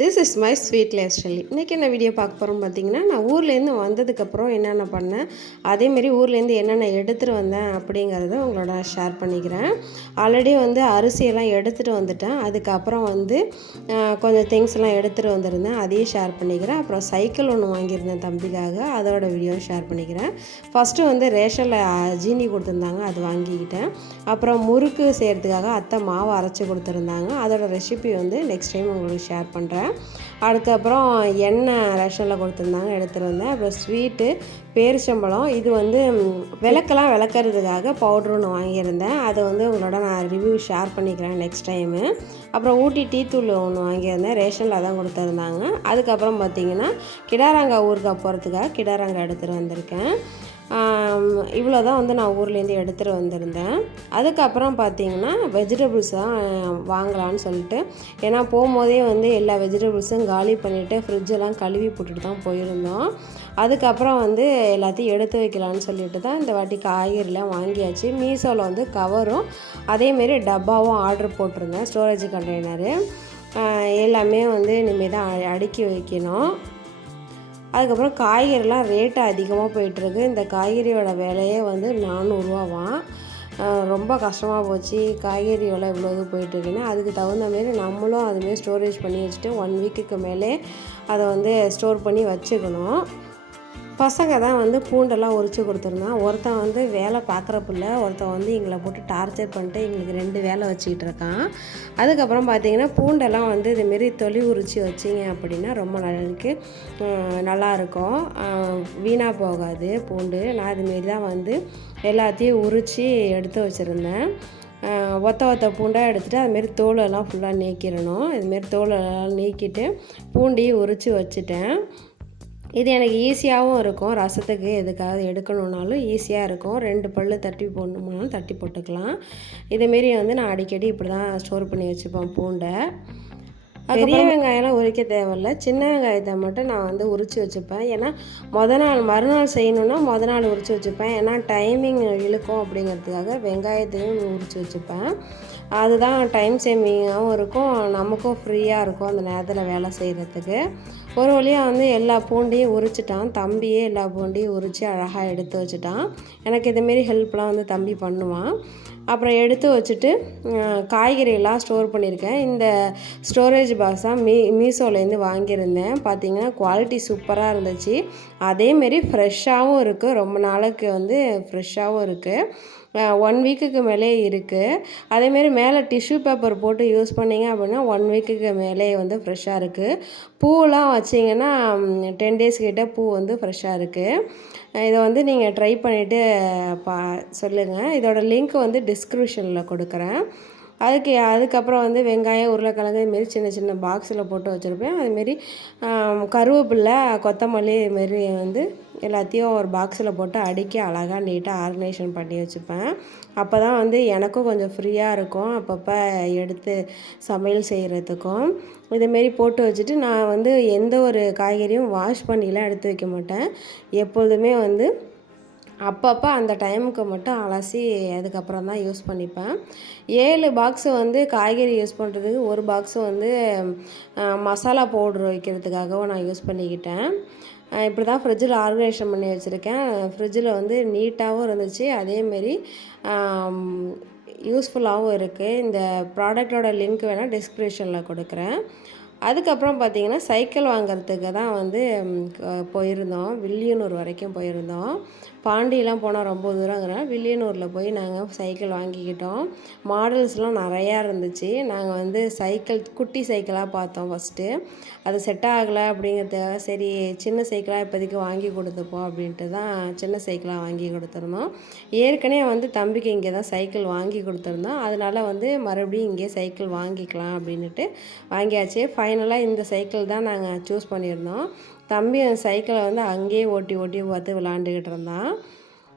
This is my sweet lastly இன்றைக்கி என்ன video பார்க்க போகிறோம் பார்த்தீங்கன்னா நான் ஊர்லேருந்து வந்ததுக்கப்புறம் என்னென்ன பண்ணேன் அதேமாரி ஊர்லேருந்து என்னென்ன எடுத்துகிட்டு வந்தேன் அப்படிங்கிறத உங்களோட ஷேர் பண்ணிக்கிறேன். ஆல்ரெடி வந்து அரிசியெல்லாம் எடுத்துகிட்டு வந்துட்டேன். அதுக்கப்புறம் வந்து கொஞ்சம் திங்ஸ்லாம் எடுத்துகிட்டு வந்திருந்தேன். அதையும் ஷேர் பண்ணிக்கிறேன். அப்புறம் சைக்கிள் ஒன்று வாங்கியிருந்தேன் தம்பிக்காக. அதோட வீடியோ ஷேர் பண்ணிக்கிறேன். ஃபஸ்ட்டு வந்து ரேஷனில் ஜீனி கொடுத்துருந்தாங்க. அது வாங்கிக்கிட்டேன். அப்புறம் முறுக்கு செய்கிறதுக்காக அத்தை மாவு அரைச்சி கொடுத்துருந்தாங்க. அதோட ரெசிபி வந்து நெக்ஸ்ட் டைம் உங்களுக்கு ஷேர் பண்ணுறேன் அதுக்கப்புறம் எண்ணெய் ரேஷனில் கொடுத்துருந்தாங்க எடுத்துகிட்டு வந்தேன். அப்புறம் ஸ்வீட்டு பேரிச்சம்பழம். இது வந்து விளக்கெல்லாம் விளக்கறதுக்காக பவுட்ரு ஒன்று வாங்கியிருந்தேன். அதை வந்து உங்களோட நான் ரிவ்யூ ஷேர் பண்ணிக்கிறேன் நெக்ஸ்ட் டைமு அப்புறம் ஊட்டி டீ தூள் ஒன்று வாங்கியிருந்தேன். ரேஷனில் தான் கொடுத்துருந்தாங்க. அதுக்கப்புறம் பார்த்தீங்கன்னா கிடாராங்கா ஊருக்கா போகிறதுக்காக கிடாராங்கா எடுத்துகிட்டு வந்திருக்கேன். இவ்வளோ தான் வந்து நான் ஊர்லேருந்து எடுத்துகிட்டு வந்திருந்தேன். அதுக்கப்புறம் பார்த்தீங்கன்னா வெஜிடபிள்ஸ் தான் வாங்கலான்னு சொல்லிட்டு. ஏன்னா போகும்போதே வந்து எல்லா வெஜிடபிள்ஸும் காலி பண்ணிவிட்டு ஃப்ரிட்ஜெல்லாம் கழுவி போட்டுட்டு தான் போயிருந்தோம். அதுக்கப்புறம் வந்து எல்லாத்தையும் எடுத்து வைக்கலான்னு சொல்லிட்டு தான் இந்த வாட்டி காய்கறிலாம் வாங்கியாச்சு. மீஷோவில் வந்து கவரும் அதேமாரி டப்பாவும் ஆர்டர் போட்டிருந்தேன் ஸ்டோரேஜ் கண்டெய்னரு எல்லாமே வந்து இனிமேல் தான் அடுக்கி வைக்கணும். அதுக்கப்புறம் காய்கறிலாம் ரேட்டு அதிகமாக போயிட்டுருக்கு. இந்த காய்கறியோட விலையே வந்து நானூறுரூவாவான் ரொம்ப கஷ்டமாக போச்சு. காய்கறி விலை இவ்வளோ இது போயிட்டுருக்குன்னா. அதுக்கு தகுந்த மாரி நம்மளும் அதுமாரி ஸ்டோரேஜ் பண்ணி வச்சுட்டு ஒன் வீக்குக்கு மேலே அதை வந்து ஸ்டோர் பண்ணி வச்சுக்கணும். பசங்க தான் வந்து பூண்டெல்லாம் உரித்து கொடுத்துருந்தான் ஒருத்தன் வந்து வேலை பார்க்குற பிள்ளை ஒருத்தன் வந்து எங்களை போட்டு டார்ச்சர் பண்ணிட்டு எங்களுக்கு ரெண்டு வேலை வச்சுக்கிட்டு இருக்கான். அதுக்கப்புறம் பார்த்தீங்கன்னா பூண்டெல்லாம் வந்து இதுமாரி தொலி உரித்து வச்சிங்க அப்படின்னா ரொம்ப நாளைக்கு நல்லாயிருக்கும் வீணாக போகாது பூண்டு. நான் இதுமாரி தான் வந்து எல்லாத்தையும் உரித்து எடுத்து வச்சுருந்தேன். ஒத்த ஒத்த பூண்டாக எடுத்துகிட்டு அதுமாரி தோலெல்லாம் ஃபுல்லாக நீக்கிடணும் இதுமாரி தோலெல்லாம் நீக்கிட்டு பூண்டையும் உரித்து வச்சுட்டேன். இது எனக்கு ஈஸியாகவும் இருக்கும். ரசத்துக்கு எதுக்காவது எடுக்கணுன்னாலும் ஈஸியாக இருக்கும். ரெண்டு பல்லு தட்டி போடணும்னாலும் தட்டி போட்டுக்கலாம். இதேமாரி வந்து நான் அடிக்கடி இப்படி தான் ஸ்டோர் பண்ணி வச்சுப்பேன் பூண்டை. பெரிய வெங்காயம்லாம் உரிக்க தேவையில்ல. சின்ன வெங்காயத்தை மட்டும் நான் வந்து உரித்து வச்சுப்பேன். ஏன்னா மொதல் நாள் மறுநாள் செய்யணுன்னா மொதல் நாள் உரித்து வச்சுப்பேன். ஏன்னா டைமிங் இழுக்கும் அப்படிங்கிறதுக்காக வெங்காயத்தையும் உரித்து வச்சுப்பேன். அதுதான் டைம் சேவிங்காகவும் இருக்கும். நமக்கும் ஃப்ரீயாக இருக்கும் அந்த நேரத்தில் வேலை செய்கிறதுக்கு ஒரு வழியாக வந்து எல்லா பூண்டையும் உரிச்சிட்டான். தம்பியே எல்லா பூண்டையும் உரித்து அழகாக எடுத்து வச்சுட்டான். எனக்கு இதுமாரி ஹெல்ப்லாம் வந்து தம்பி பண்ணுவான். அப்புறம் எடுத்து வச்சுட்டு காய்கறியெல்லாம் ஸ்டோர் பண்ணியிருக்கேன். இந்த ஸ்டோரேஜ் பாக்ஸ் தான் மீ மீஷோலேருந்து வாங்கியிருந்தேன். பார்த்தீங்கன்னா குவாலிட்டி சூப்பராக இருந்துச்சு. அதேமாரி ஃப்ரெஷ்ஷாகவும் இருக்குது ரொம்ப நாளைக்கு வந்து ஃப்ரெஷ்ஷாகவும் இருக்குது ஒன் வீக்குக்கு மேலே இருக்குது அதேமாரி மேலே டிஷ்யூ பேப்பர் போட்டு யூஸ் பண்ணீங்க அப்படின்னா ஒன் வீக்குக்கு மேலே வந்து ஃப்ரெஷ்ஷாக இருக்குது பூவெல்லாம் வச்சிங்கன்னா டென் டேஸ் கிட்டே பூ வந்து ஃப்ரெஷ்ஷாக இருக்குது இதை வந்து நீங்கள் ட்ரை பண்ணிவிட்டு பா சொல்லுங்கள் இதோட லிங்க் வந்து டிஸ்கிரிப்ஷனில் கொடுக்குறேன். அதுக்கு அதுக்கப்புறம் வந்து வெங்காயம் உருளைக்கிழங்கு இதுமாரி சின்ன சின்ன பாக்ஸில் போட்டு வச்சுருப்பேன். அதுமாரி கருவேப்பில்லை கொத்தமல்லி இதுமாரி வந்து எல்லாத்தையும் ஒரு பாக்ஸில் போட்டு அடுக்கி அழகாக நீட்டாக ஆர்கனைசேஷன் பண்ணி வச்சுப்பேன். அப்போ தான் வந்து எனக்கும் கொஞ்சம் ஃப்ரீயாக இருக்கும். அப்பப்போ எடுத்து சமையல் செய்கிறதுக்கும் இதுமாரி போட்டு வச்சுட்டு நான் வந்து எந்த ஒரு காய்கறியும் வாஷ் பண்ணிலாம் எடுத்து வைக்க மாட்டேன். எப்பொழுதுமே வந்து அப்பப்போ அந்த டைமுக்கு மட்டும் அலசி அதுக்கப்புறம் தான் யூஸ் பண்ணிப்பேன். ஏழு பாக்ஸு வந்து காய்கறி யூஸ் பண்ணுறதுக்கு ஒரு பாக்ஸு வந்து மசாலா பவுட்ரு வைக்கிறதுக்காகவும் நான் யூஸ் பண்ணிக்கிட்டேன். இப்படி தான் ஃப்ரிட்ஜில் ஆர்கனைசேஷன் பண்ணி வச்சுருக்கேன். ஃப்ரிட்ஜில் வந்து நீட்டாகவும் இருந்துச்சு. அதேமாரி யூஸ்ஃபுல்லாகவும் இருக்குது இந்த ப்ராடக்டோட லிங்க் வேணால் டிஸ்கிரிப்ஷனில் கொடுக்குறேன். அதுக்கப்புறம் பார்த்தீங்கன்னா சைக்கிள் வாங்குறதுக்கு தான் வந்து போயிருந்தோம். வில்லியனூர் வரைக்கும் போயிருந்தோம். பாண்டியெலாம் போனால் ரொம்ப தூரங்கிறனால வில்லியனூரில் போய் நாங்கள் சைக்கிள் வாங்கிக்கிட்டோம். மாடல்ஸ்லாம் நிறையா இருந்துச்சு. நாங்கள் வந்து சைக்கிள் குட்டி சைக்கிளாக பார்த்தோம் ஃபஸ்ட்டு அது செட் ஆகலை அப்படிங்கிறதுக்காக சரி சின்ன சைக்கிளாக இப்போதைக்கு வாங்கி கொடுத்துப்போம் அப்படின்ட்டு தான் சின்ன சைக்கிளாக வாங்கி கொடுத்துருந்தோம். ஏற்கனவே வந்து தம்பிக்கு இங்கே தான் சைக்கிள் வாங்கி கொடுத்துருந்தோம். அதனால வந்து மறுபடியும் இங்கே சைக்கிள் வாங்கிக்கலாம் அப்படின்ட்டு வாங்கியாச்சு. ஃபைனலாக இந்த சைக்கிள் தான் நாங்கள் சூஸ் பண்ணியிருந்தோம். தம்பி அந்த சைக்கிளை வந்து அங்கேயே ஓட்டி ஓட்டி பார்த்து விளாண்டுக்கிட்டு இருந்தான்.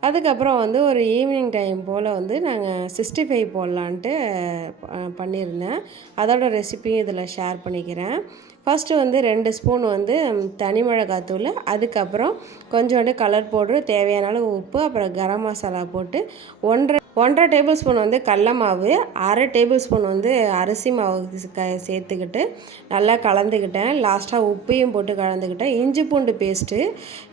அதுக்கப்புறம் வந்து ஒரு ஈவினிங் டைம் போல் வந்து நாங்கள் சிக்ஸ்டி ஃபைவ் போடலான்ட்டு பண்ணியிருந்தேன். அதோட ரெசிபியும் இதில் ஷேர் பண்ணிக்கிறேன். ஃபஸ்ட்டு வந்து ரெண்டு ஸ்பூன் வந்து தனி மிளகாத்தூள் அதுக்கப்புறம் கொஞ்சோண்டு கலர் பவுட்ரு தேவையான அளவு உப்பு அப்புறம் கரம் மசாலா போட்டு ஒன்றரை ஒன்றரை டேபிள் ஸ்பூன் வந்து கடல மாவு அரை டேபிள் ஸ்பூன் வந்து அரிசி மாவு க சேர்த்துக்கிட்டு நல்லா கலந்துக்கிட்டேன். லாஸ்ட்டாக உப்பையும் போட்டு கலந்துக்கிட்டேன். இஞ்சி பூண்டு பேஸ்ட்டு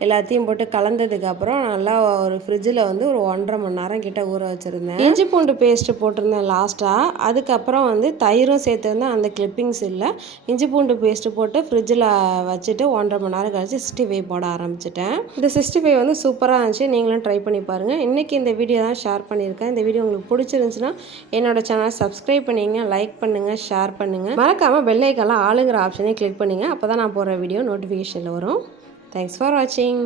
எல்லாத்தையும் போட்டு கலந்ததுக்கப்புறம் நல்லா ஒரு ஃப்ரிட்ஜில் வந்து ஒரு ஒன்றரை மணி நேரம் கிட்டே ஊற வச்சுருந்தேன். இஞ்சி பூண்டு பேஸ்ட்டு போட்டிருந்தேன் லாஸ்ட்டாக அதுக்கப்புறம் வந்து தயிரும் சேர்த்துருந்தேன். அந்த கிளிப்பிங்ஸ் இல்லை. இஞ்சி பூண்டு பேஸ்ட் பேஸ்ட்டு போட்டு ஃப்ரிட்ஜில் வச்சுட்டு ஒன்றரை மணி நேரம் கழிச்சு சிக்ஸ்டி ஃபைவ் போட ஆரம்பிச்சிட்டேன். இந்த சிக்ஸ்டி ஃபைவ் வந்து சூப்பராக இருந்துச்சு. நீங்களும் ட்ரை பண்ணி பாருங்கள் இன்றைக்கி இந்த வீடியோ தான் ஷேர் பண்ணியிருக்கேன். இந்த வீடியோ உங்களுக்கு பிடிச்சிருந்துச்சுன்னா என்னோட சேனலை சப்ஸ்கிரைப் பண்ணிங்க லைக் பண்ணுங்கள் ஷேர் பண்ணுங்கள் மறக்காமல் பெல்லைக்கெல்லாம் ஆளுங்கிற ஆப்ஷனே கிளிக் பண்ணுங்கள் அப்போ தான் நான் போடுற வீடியோ நோட்டிஃபிகேஷனில் வரும். தேங்க்ஸ் ஃபார் வாட்சிங்